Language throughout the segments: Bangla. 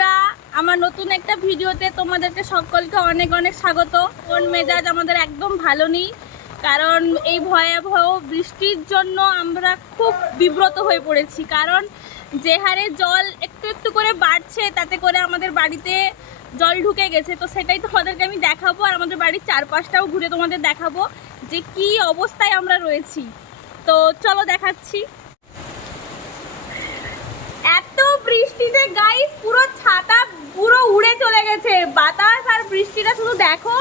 বন্ধুরা, আমার নতুন একটা ভিডিওতে তোমাদেরকে সকলকে অনেক অনেক স্বাগত। মন মেজাজ আমাদের একদম ভালো নেই, কারণ এই ভয়াবহ বৃষ্টির জন্য আমরা খুব বিব্রত হয়ে পড়েছি। কারণ যে হারে জল একটু একটু করে বাড়ছে, তাতে করে আমাদের বাড়িতে জল ঢুকে গেছে। তো সেটাই তোমাদেরকে আমি দেখাবো, আর আমাদের বাড়ির চারপাশটাও ঘুরে তোমাদের দেখাবো যে কি অবস্থায় আমরা রয়েছি। তো চলো দেখাচ্ছি। এত বৃষ্টিতে গাইস পুরো ছাতা পুরো উড়ে চলে গেছে। বাতাস আর বৃষ্টিটা শুধু দেখো।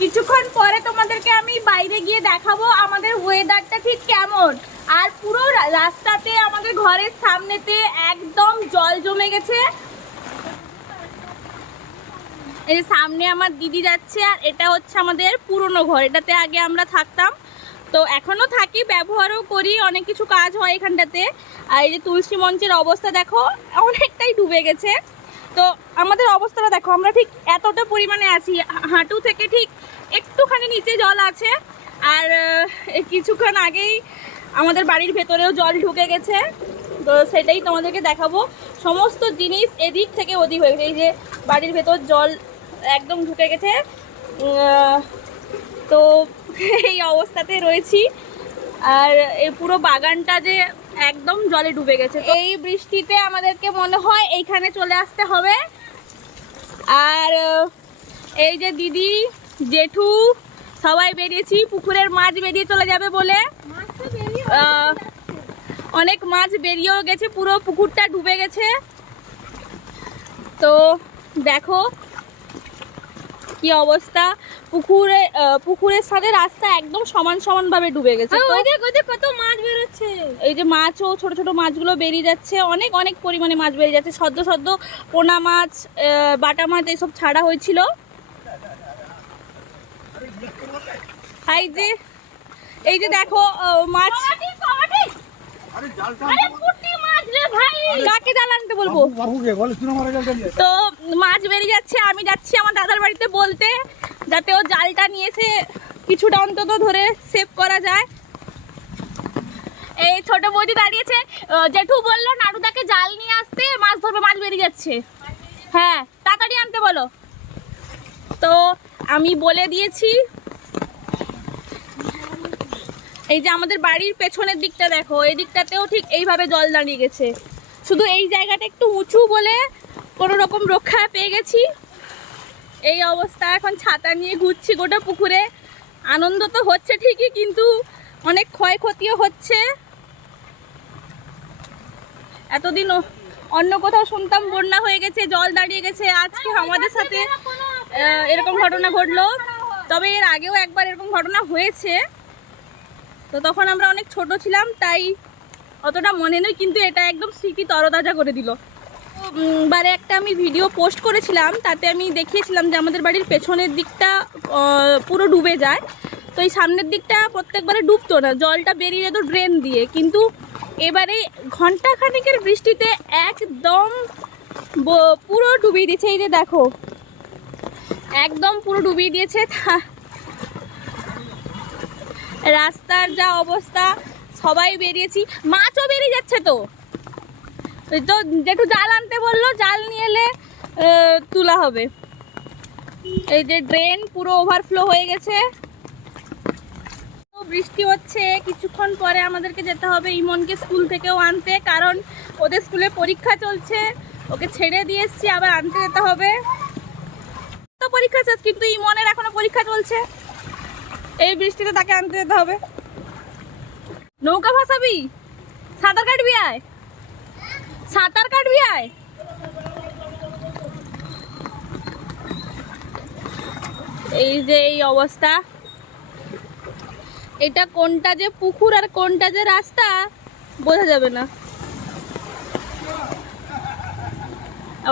কিছুক্ষণ পরে তোমাদেরকে আমি বাইরে গিয়ে দেখাবো আমাদের ওয়েদারটা ঠিক কেমন। আর পুরো রাস্তাতে আমাদের ঘরের সামনেতে একদম জল জমে গেছে। এই যে সামনে আমার দিদি যাচ্ছে, আর এটা হচ্ছে আমাদের পুরনো ঘর। এটাতে আগে আমরা থাকতাম, তো এখনো থাকি, ব্যবহারও করি, অনেক কিছু কাজ হয় এখানটাতে। আর এই যে তুলসী মঞ্চের অবস্থা দেখো, অনেকটাই ডুবে গেছে। তো আমাদের অবস্থাটা দেখো, আমরা ঠিক এতটা পরিমাণে আছি, হাঁটু থেকে ঠিক একটুখানি নিচে জল আছে। আর কিছুক্ষণ আগেই আমাদের বাড়ির ভেতরেও জল ঢুকে গেছে। তো সেটাই তোমাদেরকে দেখাবো। সমস্ত জিনিস এদিক থেকে ওদিক হয়ে গেছে। এই যে বাড়ির ভেতর জল একদম ঢুকে গেছে। তো এই অবস্থাতে রয়েছি। আর এই পুরো বাগানটা যে একদম জলে ডুবে গেছে। এই বৃষ্টিতে আমাদেরকে মনে হয় এইখানে চলে আসতে হবে। আর এই যে দিদি জেঠু সবাই বেরিয়েছি, পুকুরের মাছ বেরিয়ে চলে যাবে বলে। অনেক মাছ বেরিয়েও গেছে, পুরো পুকুরটা ডুবে গেছে। তো দেখো কি অবস্থা। পুকুরের সাথে রাস্তা একদম সমান সমান ভাবে ডুবে গেছে। কত মাছ বেরোচ্ছে, এই যে মাছও ছোট ছোট মাছগুলো বেরিয়ে যাচ্ছে, অনেক অনেক পরিমাণে মাছ বেরিয়ে যাচ্ছে। সদ্য সদ্য পোনা মাছ, বাটা মাছ এইসব ছাড়া হয়েছিল। এই যে দেখো মাছ। কাকে জাল আনতে বলবো? তো মাছ বেরিয়ে যাচ্ছে। আমি যাচ্ছি আমার দাদার বাড়িতে বলতে, যাতে ও জালটা নিয়ে এসে কিছুটা অন্তত ধরে সেভ করা যায়। এই ছোট বৌদি দাঁড়িয়েছে, জেঠু বললো নাড়ুদাকে জাল নিয়ে আসতে, মাছ ধরবে, মাছ বেরিয়ে যাচ্ছে। হ্যাঁ তাড়াতাড়ি আনতে বলো। তো আমি বলে দিয়েছি। এই যে আমাদের বাড়ির পেছনের দিকটা দেখো, এই দিকটাতেও ঠিক এইভাবে জল দাঁড়িয়ে গেছে। শুধু এই জায়গাটা একটু উঁচু বলে কোনো রকম রক্ষা পেয়ে গেছি। এই অবস্থা, এখন ছাতা নিয়ে ঘুরছি গোটা পুকুরে। আনন্দ তো হচ্ছে ঠিকই, কিন্তু অনেক ক্ষয়ক্ষতিও হচ্ছে। এতদিন অন্য কোথাও শুনতাম বন্যা হয়ে গেছে, জল দাঁড়িয়ে গেছে, আজকে আমাদের সাথে এরকম ঘটনা ঘটলো। তবে এর আগেও একবার এরকম ঘটনা হয়েছে, তো তখন আমরা অনেক ছোট ছিলাম, তাই অতটা মনে নেই, কিন্তু এটা একদম স্মৃতি তরতাজা করে দিল। বারে একটা আমি ভিডিও পোস্ট করেছিলাম, তাতে আমি দেখিয়েছিলাম যে আমাদের বাড়ির পেছনের দিকটা পুরো ডুবে যায়। তো এই সামনের দিকটা প্রত্যেকবারে ডুবতো না, জলটা বেরিয়ে যেত ড্রেন দিয়ে। কিন্তু এবারে ঘন্টাখানেকের বৃষ্টিতে একদম পুরো ডুবিয়ে দিয়েছে। এই যে দেখো, একদম পুরো ডুবিয়ে দিয়েছে। রাস্তার যা অবস্থা, সবাই বেরিয়েছি, মাছও বেরিয়ে যাচ্ছে। তো যেটু জাল আনতে বললো, জাল নিয়ে এলে তোলা হবে। এই যে ড্রেন পুরো ওভারফ্লো হয়ে গেছে। বৃষ্টি হচ্ছে, কিছুক্ষণ পরে আমাদেরকে যেতে হবে ইমনকে স্কুল থেকেও আনতে, কারণ ওদের স্কুলে পরীক্ষা চলছে। ওকে ছেড়ে দিয়ে এসছি, আবার আনতে যেতে হবে। তো পরীক্ষা শেষ, কিন্তু ইমনের এখনো পরীক্ষা চলছে। এই বৃষ্টিতে তাকে আনতে যেতে হবে। নৌকা ভাসাবি? সাঁতার কাটবি? আয় সাঁতার কাটবি, আয়। এই যে এই অবস্থা, এটা কোনটা যে পুকুর আর কোনটা যে রাস্তা বোঝা যাবে না।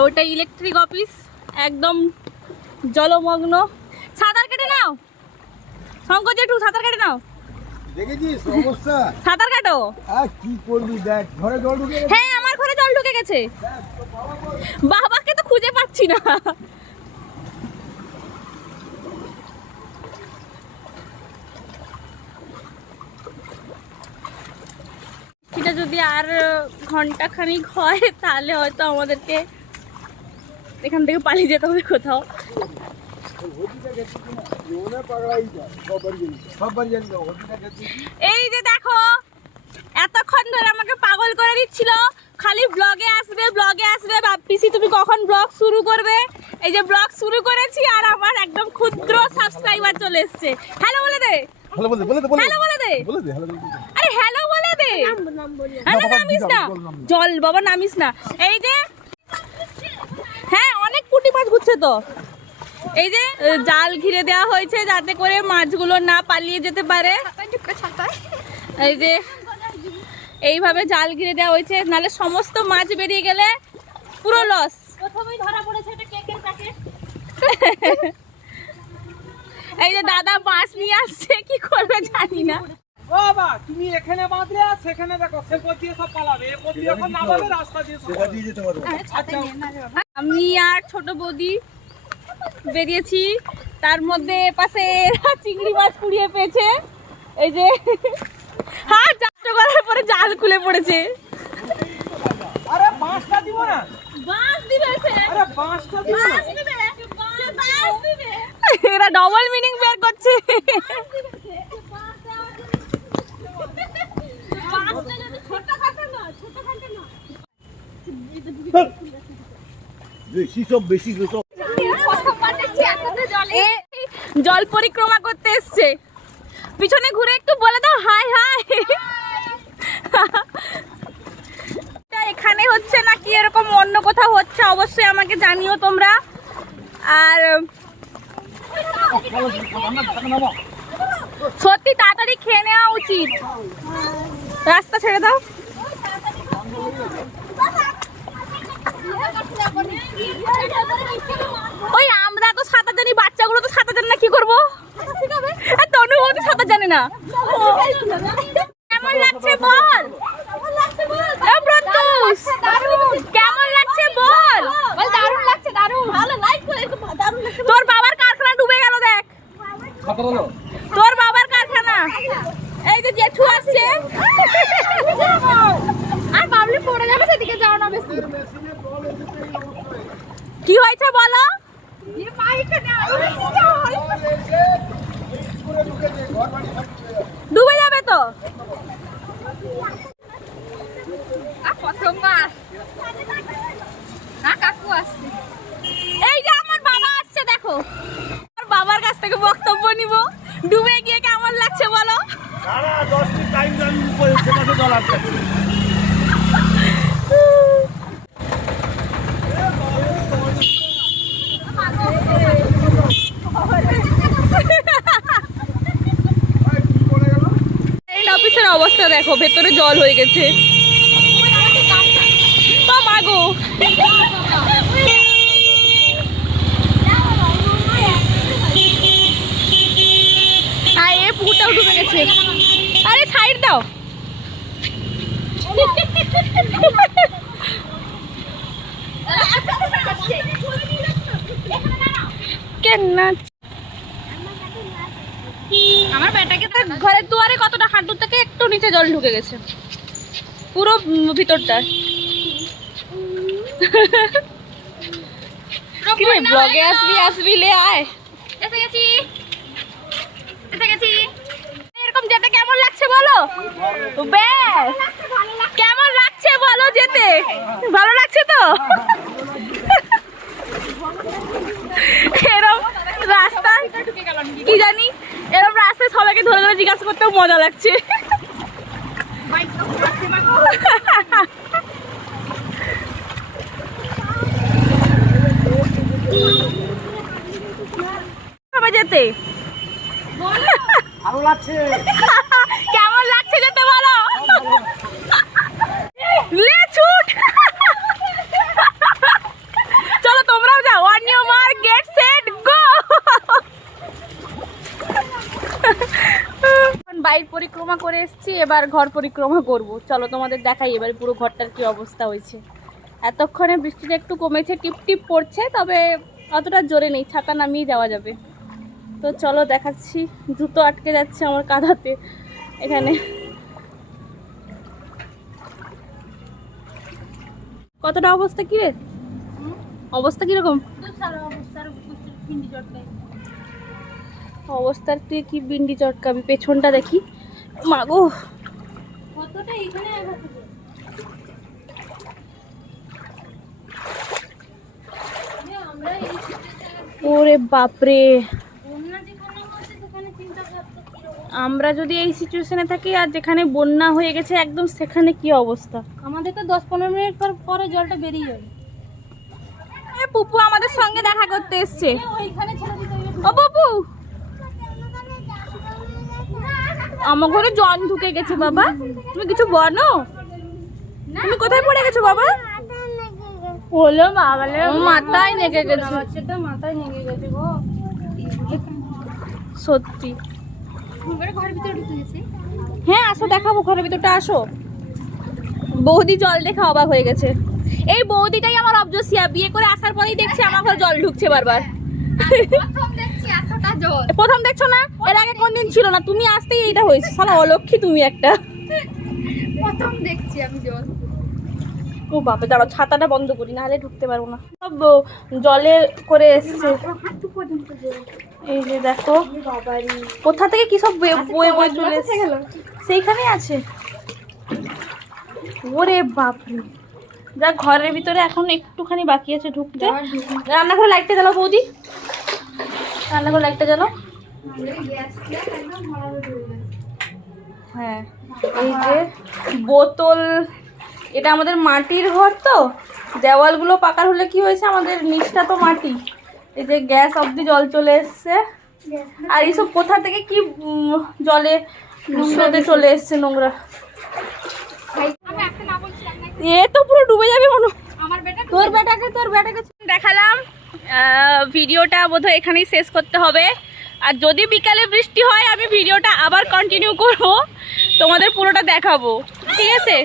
ওটা ইলেকট্রিক অফিস, একদম জলমগ্ন। সাঁতার কেটে নাও শঙ্কর জেঠু, সাঁতার কেটে নাও। দেখেছিস অবস্থা? সাঁতার কাটো। কি করবি দেখ, ঘরে জল ঢুকে গেছে। হ্যাঁ আমার ঘরে জল ঢুকে গেছে, বাবাকে তো খুঁজে পাচ্ছি না। এটা যদি আর ঘন্টা খানিক হয়, তাহলে হয়তো আমাদেরকে এখান থেকে পালিয়ে যেতে হবে কোথাও। এই যে দেখো এতক্ষণ ধরে আমাকে পাগল করে দিচ্ছিল, খালি ব্লগে আসবে ভাবছি তুমি কখন ব্লগ শুরু করবে। এই যে ব্লগ শুরু করেছি আর আমার একদম ক্ষুদ্র সাবস্ক্রাইবার চলে এসছে। হ্যালো বলে দে, হ্যালো বলে দে, আরে হ্যালো বলে দে। আরে নামিস না, জল বাবা নামিস না। এই যে হ্যাঁ অনেক পুঁটি মাছ ঘুরছে তো। এই যে জাল ঘিরে দেওয়া হয়েছে যাতে করে মাছগুলো না পালিয়ে যেতে পারে। এই যে এইভাবে জাল ঘিরে দেওয়া হয়েছে, নাহলে সমস্ত মাছ বেরিয়ে গেলে পুরো লস। প্রথমেই ধরা পড়েছে এটা কেকের প্যাকেট। এই যে দাদা মাছ নিয়ে আসছে, কি করবে জানি না। বাবা তুমি এখানে বাঁধলে আর সেখানে দেখো সে পথে সব পালাবে, এ পথে এখন না পালাবে রাস্তা দিয়ে সব দিয়ে যেতে পারবো। আমি আর ছোট বৌদি বেরিয়েছি, তার মধ্যে পাশে চিংড়ি মাছ কুড়িয়ে পেয়েছে। এই যে হ্যাঁ চারটা করার পরে জাল খুলে পড়েছে। আরে বাঁশটা দিব না, বাঁশ দিবে সে, আরে বাঁশটা দিব না। বাঁশ দিবে, বাঁশ দিবে। এরা ডবল মিনিং বের করছে। বেশি জল পরিক্রমা করতে এসছে, পিছনে ঘুরে একটু বলে দাও হাই হাই। এখানে হচ্ছে নাকি এরকম অন্য কোথাও হচ্ছে, অবশ্যই আমাকে জানিও তোমরা। আর সত্যি তাড়াতাড়ি খেয়ে নেওয়া উচিত, রাস্তা ছেড়ে দাও। ওই আমরা তো সাঁতার জানি, বাচ্চাগুলো তো সাঁতার জানে না, কি করবো? তনু তো সাঁতার জানে না। কেমন লাগছে বল, কেমন লাগছে বল? দারুণ লাগছে, দারুণ ভালো লাগছে। তোর বাবার কারখানা ডুবে গেল দেখ, তোর বাবার কারখানা। এই যে জেঠু আসছে আর বাবলি পড়ে যাবে, সেদিকে যাও না বেশি। কি হয়েছে বলো? ডুবে যাবে তো প্রথমবার। কাকু আসছে, এই যে আমার বাবা আসছে দেখো। আমার বাবার কাছ থেকে বক্তব্য নিব, ডুবে গিয়ে কেমন লাগছে বলো? অফিসের অবস্থা দেখো, ভেতরে জল হয়ে গেছে। মাগো পুকুরটাও ডুবে গেছে। আরে সাইড দাও। আমার বেটাকে তো ঘরের দুয়ারে কতটা হাঁটু থেকে একটু নিচে জল ঢুকে গেছে, পুরো ভিতরটা। ব্লগে আসবি লে আয়। এরকম যেতে কেমন লাগছে বলো? কেমন লাগছে বলো যেতে? ভালো লাগছে তো? এরকম রাস্তায় কি জানি, এরকম রাস্তায় সবাইকে ধরে ধরে জিজ্ঞাসা করতেও মজা লাগছে। যেতে ভালো লাগছে, কেমন লাগছে যেতে বলো? লে ছুট, চলো তোমরাও যাও। On your mark get set go. বাইর পরিক্রমা করে এসেছি, এবার ঘর পরিক্রমা করব। চলো তোমাদের দেখাই এবার পুরো ঘরটার কি অবস্থা হয়েছে। এতক্ষণে বৃষ্টিটা একটু কমেছে, টিপ টিপ পড়ছে, তবে অতটা জোরে নেই, ছাতা নামিয়ে যাওয়া যাবে। তো চলো দেখাচ্ছি। জুতো আটকে যাচ্ছে আমার কাঁধাতে এখানে। কতটা অবস্থা কি রে, অবস্থা কিরকম? অবস্থার তুই কি বিন্ডি চটকাবি? পেছনটা দেখি, মাগো ওরে বাপরে, আমরা যদি এই সিচুয়েশনে থাকি আর যেখানে বন্যা হয়ে গেছে একদম, সেখানে কি অবস্থা? আমাদের তো 10-15 মিনিট পরে জলটা বেরিয়ে যাবে। পুপু আমাদের সঙ্গে দেখা করতে এসছে। ওইখানে ছেড়ে দিতে হবে। ও পুপু, আমার ঘরে জন ঢুকে গেছে বাবা, তুমি কিছু বলো। তুমি কোথায় পড়ে গেছো বাবা? হলো বাবালে মাথায় লেগে গেছে, বাচ্চাটা মাথায় লেগে গেছে গো। সত্যি। ঘরের ভিতরে ঢুকে গেছে। হ্যাঁ আসো দেখাবো, ঘরের ভিতরটা আসো। বৌদি জল দেখে অবাক হয়ে গেছে। এই বৌদিটাই আমার অবজসিয়া, বিয়ে করে আসার পরেই দেখছি আমার ঘরে জল ঢুকছে বারবার। প্রথম দেখছি এতটা জল। প্রথম দেখছো না? এর আগে কোনদিন ছিল না, তুমি আসতেই এইটা হয়েছে। শালা অলক্ষী তুমি একটা। প্রথম দেখছি আমি জল। ও বাবা, দাঁড়াও ছাতাটা বন্ধ করি, নাহলে ঢুকতে পারবো না। সব জলে করে এসছে। হাঁটু পর্যন্ত জল। এই যে দেখো বাবারি। কোথা থেকে কি সব বয়ে বয়ে চলে এসছে, সেইখানে আছে। ওরে বাপরে, যা ঘরের ভিতরে এখন একটুখানি বাকি আছে ঢুকতে। রান্নাঘরে লাইটটা জ্বালাও বৌদি, রান্নাঘরে লাইটটা জ্বালাও। হ্যাঁ, এই যে বোতল, এটা আমাদের মাটির ঘর তো, দেওয়ালগুলো পাকার হলে কি হয়েছে, আমাদের নিচটা তো মাটি। এই যে গ্যাস অবধি জল চলে এসছে। আর এইসব কোথা থেকে কি জলে স্রোতে চলে এসছে নোংরা। এ তো পুরো ডুবে যাবে মনে হয়। তোর বেটাকে দেখালাম। ভিডিওটা বোধহয় এখানেই শেষ করতে হবে। আর যদি বিকালে বৃষ্টি হয় আমি ভিডিওটা আবার কন্টিনিউ করব, তোমাদের পুরোটা দেখাবো, ঠিক আছে?